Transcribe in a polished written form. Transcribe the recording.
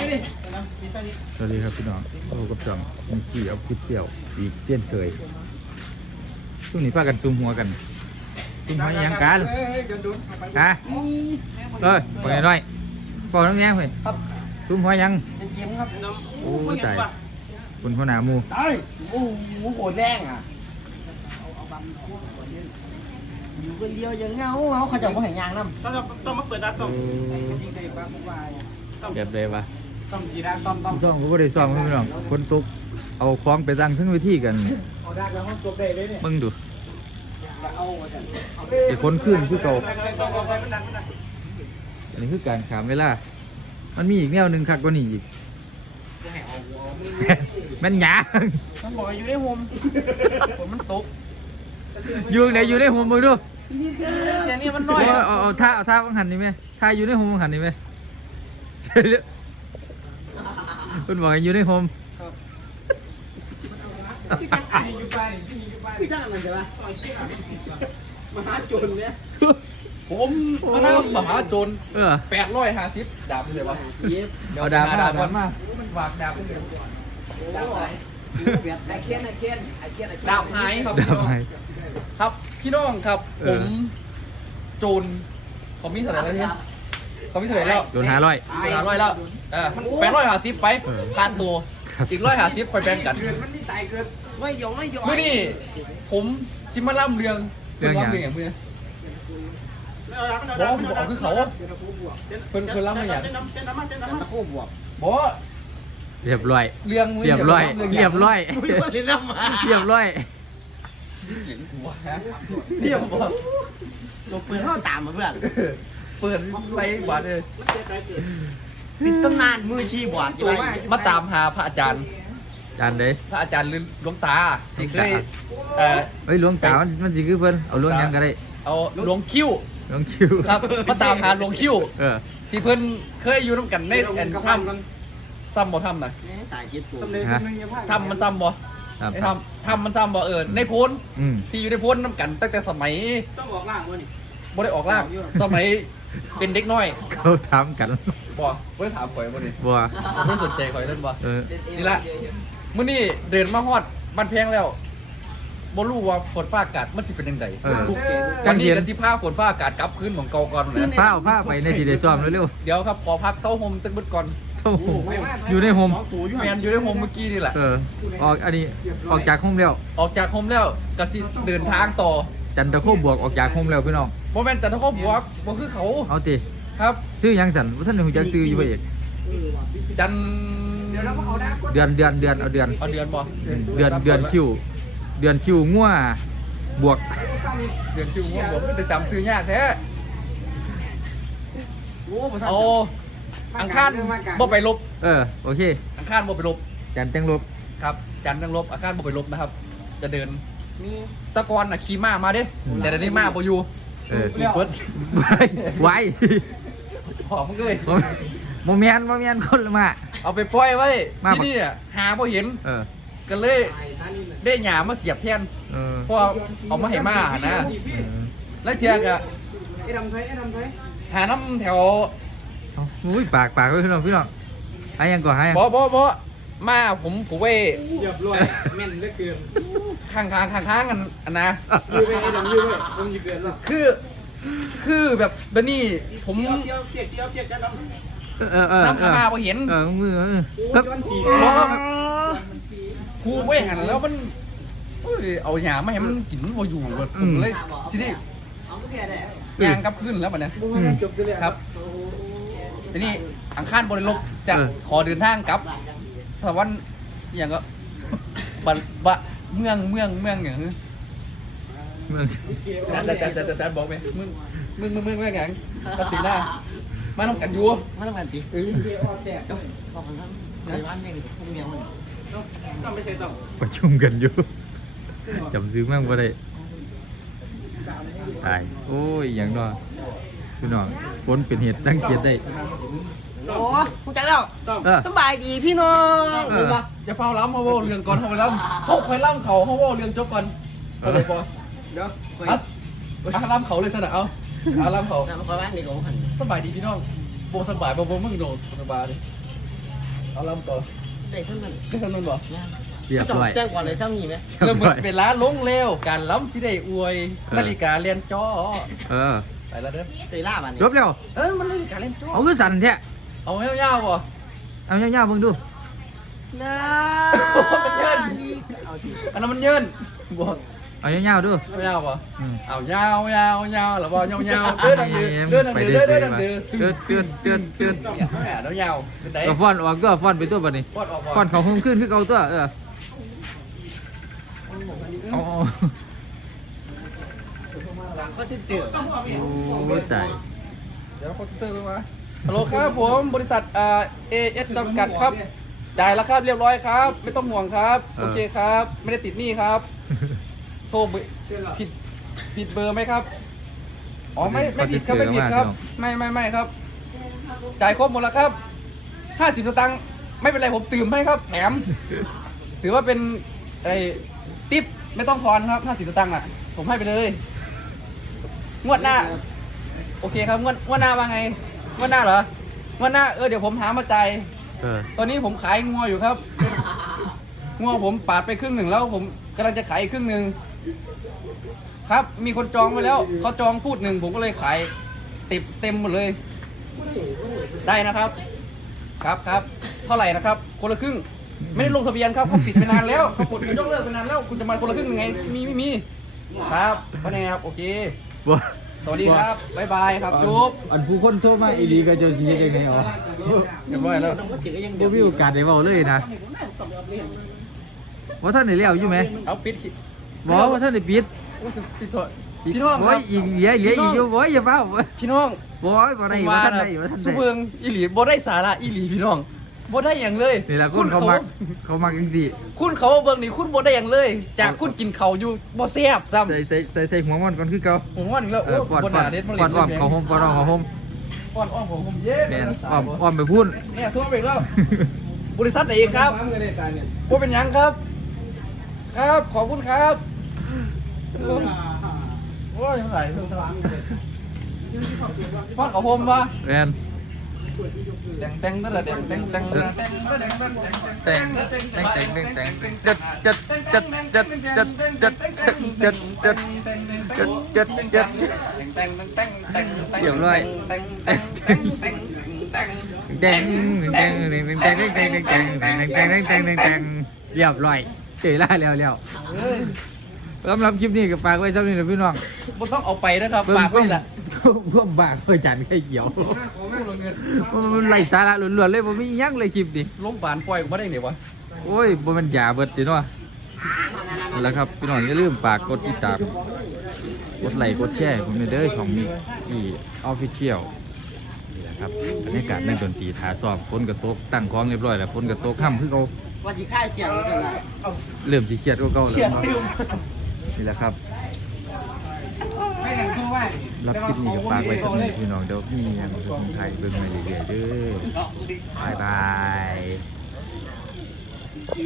สวัสดีครับพี่น้องโอ้กับจ่องมีกี่เอาคลิปเที่ยวอีกเส้นเคยช่วงนี้พากันซูมหัวกันซูมหัวยังกันฮะไปไงด้วยพอน้ำแย้งเว้ยซูมหัวยังโอ้ตายคุณหัวหน้ามูตายโอ้โหโหดแรงอ่ะอยู่คนเดียวยังเงาเขาจะมาแห่งยางน้ำต้องมาเปิดดัดต้องแบบใดวะต้องจีด้ต้องซ่อมก็ไม่ได้ซ่อมพี่น้องคนตกเอาคล้องไปตั้งทั้งวิธีกันเอาได้แล้วห้องตัวเบรเลยเนี่ยมึงดูไอ้คนขึ้นคือเก่าอันนี้คือการขามเวลามันมีอีกแนวหนึ่งคักกว่านี้อีกมันหยามันลอยอยู่ในโฮมฝนมันตกอยู่ไหนอยู่ในโฮมมึงดูแค่นี้มันน้อยเอาท่าบังหันนี่ไหมท่าอยู่ในโฮมบังหันนี่ไหมใช่เลยคุณบอกอยู่ในโฮมพี่จ้างมันใช่ปะมหาโจรเนี่ยผมมานั่งมหาโจร850ดาบเลยวะเอาดาบมาฝากดาบเดี๋ยวดาบหายไอเคนดาบหายครับพี่น้องครับพี่น้องครับผมโจรเขามีเท่าไหร่แล้วเนี่ยเขามีเท่าไหร่แล้วโดน500 แล้ว850ไปคานตัวอีก150คอยแบ่งกันมันนี่ตายเกินไม่ยอมเมื่อนี่ผมซิมาล่ำเรื่องอย่างเมื่อบอกว่าบอกคือเขาเพิ่นล่ำมาอย่างโคบวกบอกเรียบร้อยเรื่องเรียบร้อยเสียงหัวฮะเรียบบอกเราเปิดห้องตามมาเพื่อนเปิดไซบอร์ดเลยปิดตำนานมือชีบอร์ดมาตามหาพระอาจารย์เลยพระอาจารย์หลวงตาที่เคยเฮ้ยหลวงตามันสิคือเพิ่นเอาหลวงยังก็ได้เอาหลวงคิ้วครับมาตามหาหลวงคิ้วที่เพิ่นเคยอยู่น้ำกันในแอนถ้ำซ้ำบ่ถ้ำน่ะถ้ำมันซ้ำบ่ไอ้ถ้ำมันซ้ำบ่ในโพนที่อยู่ในโพนน้ำกันตั้งแต่สมัยต้องออกล่างวะนี่บ่ได้ออกล่างสมัยเป็นเด็กน้อยเขาถามกันบ่ได้ถามข่อยบ่นี่บ่ไม่สนใจข่อยเล่นบ่นี่แหละมื้อนี้เดินมาฮอดบ้านแพงแล้วบ่รู้ว่าฝนฟ้าอากาศมันสิเป็นจังได๋วันนี้ก็สิพาฝนฟ้าอากาศกลับคืนของเก่าก่อนนะผ้าไปในสิได้ซ้อมเร็วๆเดี๋ยวครับขอพักเซาโฮมตึกบึดก่อนอยู่ในโฮมแม่นอยู่ในโฮมเมื่อกี้นี่แหละออกอันนี้ออกจากโฮมแล้วก็สิเดินทางต่อจันทโคบวกออกจากโฮมแล้วพี่น้องบ่แม่นจันทโคบวกบ่คือเขาเอาติครับชื่อยังสั่นท่านหูจักซื้ออยู่บ่เอกจันเดือนเอาเดือนบ่เดือนคิวงัวบวกเดือนคิวงัวบวกแต่จำซื้อยากแท้โอ้อังคารบ่ไปลบโอเคอังคารบ่ไปลบจันตั้งลบครับจันตั้งลบอังคารบ่ไปลบนะครับจะเดินตะกอนน่ะขี่ม้ามาเด้แต่เดี๋ยวนี้ม้าบ่อยู่สูบเบิดไว้หอมเลยโมเมนคนละมาเอาไปปล่อยไว้ที่นี่หาพอเห็นก็เลยได้หยามาเสียบแทนเพราะเอามาให้มานะแล้วเทียกะหาน้ำแถวอุ้ยปากไว้พี่น้องให้ยังก่อนให้บ่มาผมไว้เรียบร้อยแม่นเหลือเกินข้างกันอันนะยืดไปให้ดำยืดไปผมยืดเกินแล้วคือแบบเดี๋ยวนี้ผมเจี๊ยบจะดำน้ำมาพอเห็นมือครูไว้หันแล้วมันเอาหยามาให้มันกินพออยู่ผมเลยทีนี้ยางกับขึ้นแล้วมันเนี่ยครับทีนี้อังคารบริลบจะขอเดินทางกับสวรรค์อย่างก็บะเมืองอย่างนี้แต่บอกไหมมึงอย่างตัดสินได้มาทำกันยัวมาทำกันตีประชุมกันอยู่จำซื้อมั่งว่าได้ตายโอ้ยอย่างน้อยพี่น้องคนเป็นเหตุตั้งเกียรติได้โอ้คุณจักแล้วสบายดีพี่น้องจะเฝ้าล้ำเขาเรื่องก่อนเขาไปล้ำเขาคอยล้ำเขาเรื่องจบก่อนอะไรพอเดี๋ยวล้ำเขาเลยสนะเอาล้ำเขาสบายดีพี่น้องโบสบายโบมึงโดนสบายเลยเอาลำต่อแต่ท่านมันได้สนุนบ่เรียบร้อยแจ้งก่อนเลยถ้ามีไหมเริ่มเหมือนเป็นร้านลงเร็วการล้ำสิได้อวยนาฬิกาเรียนจอเออไปแล้วเด้อเตยล่าบ้านนี้จบแล้วมันนาฬิกาเรียนจอเอาคือสั่นแท้เอายาวๆบ่เอาเงาๆเบิ่งดูน้ามันเยินอันนั้นมันเยินบ่เอาเงาๆดูเอายาวบ่อืมเอายาวยาวยาวหรือบ่ยาวยาวเดินดังเดือเดินดังเดือเดินดังเดือเตือนเนี่ยแหมเดี๋ยวยาวเป็นไงก็ฟ้อนออกตัวฟ้อนไปตัวบัดนี้ปอดออกบ่ฟ้อนเขาโฮมขึ้นคือเก่าตัวเอาเขาจะเตือนโอ้ยตายเดี๋ยวคอมพิวเตอร์มาฮัลโหลครับผมบริษัทAS จำกัดครับจ่ายแล้วครับเรียบร้อยครับ ไม่ต้องห่วงครับโอเคครับ ไม่ได้ติดหนี้ครับโทรผิดเบอร์ไหมครับอ๋อไม่ผิดครับไม่ผิดครับไม่ครับ จ่ายครบหมดแล้วครับ50 สตางค์ไม่เป็นไรผมตื่มให้ครับแถมถือว่าเป็นไอ้ทิปไม่ต้องทอนครับ50 สตางค์อ่ะผมให้ไปเลยงวดหน้าโอเคครับงวดหน้าว่าไงงวดหน้าเหรองวดหน้าเดี๋ยวผมหามาจ่ายเออตอนนี้ผมขายงัวอยู่ครับงัวผมปาดไปครึ่งหนึ่งแล้วผมกำลังจะขายอีกครึ่งหนึ่งครับ มีคนจองไว้แล้วเขาจองพูดหนึ่งผมก็เลยขายเต็มหมดเลย ได้นะครับ ครับเท่าไหร่นะครับ คนละครึ่ง ไม่ได้ลงทะเบียนครับเขาปิดไปนานแล้วเขาปลดยกเลิกไปนานแล้วคุณจะมาคนละครึ่งยังไงไม่มีครับก็ไงครับโอเคบ่สวัสดีครับบ๊ายบายครับจุ๊บอันผู้คนโทรมาอีหลีก็จะสิเฮ็ดยังไงอ๋อเรียบร้อยแล้วต้องก็เตือนยังบ่มีโอกาสได้เว้าเลยนะว่าท่านได้แล้วอยู่ไหมเอาปิดบ่ว่าท่านได้ปิดโอ้ยปิดเถอะพี่น้องคโอ้รัยบอีกเหลืออีกอยู่บ่อย่าเฝ้าบ่พี่น้องบ่ได้ว่าท่านได้ว่าท่านสุได้เบิงอีหลีบ่ได้สาระอีหลีพี่น้องบ่ได้อย่างเลยนี่ล่ะคนเขามักจังซี่คุณเขาเบิ่งนี่คุณบ่ได้อย่างเลย จากคุณกินเขาวอยู่บ่แซ่บซ้ำใส่หัวมันก่อนคือเก่าผมว่านี่แล้วเอโอ้อฟอนบ่น่าเด็ดบ่ฟเล่อนนอ้อมเขาโฮมฟอนอ้อมเขาโฮมป้อนอ้อมผมเย้แม่นอ้อมไปพุ่นเนี่ยทั่วไปอีกแล้วบริษัทไหนอีกครับปั๊มกันเลยตายเนี่ยบ่เป็นหยังครับ ครับขอบคุณครับโอ้ยเท่าไหร่เท่าไหร่ป้อนเขาผมมาแม่นแต่งแต่งแต่แต่งแต่งแต่งแต่งแต่งแต่งแต่งเรียบร้อยแดงเรียบร้อยเจอล่าแล้วสำหรับคลิปนี้กับฝากไว้สำหรับพี่น้องบ่ต้องเอาไปนะครับฝากไว้นี่แหละพวกบากเพื่อจันไข่เกี่ยวมันไร้สาระล้วนๆเลยผมมียังเลยคลิปนี้ล้มบานปล่อยกูมาได้ไงวะโอ้ยบ่มันยาเบิดติเนาะนั่นแหละครับพี่น้องอย่าลืมฝากกดติดตามกดไลค์กดแชร์ผมเด้อช่องนี้ที่ออฟฟิเชียลนี่แหละครับบรรยากาศในดนตรีท่าซ้อมฝนกระตกตั้งของเรียบร้อยแล้วฝนกระตกค่ำคือเขาว่าจีค่ายเขียนสนะเริ่มสิเครียดกว่าเก่าแล้เขียนวติวนี่แหละครับให้หนังทั่วไปรับคลิปนี้กับฝากไว้สักนิดพี่น้องเดี๋ยวมีอย่างเบิ่งไทยเบิ่งมาเรื่อยๆเด้อบ๊ายบาย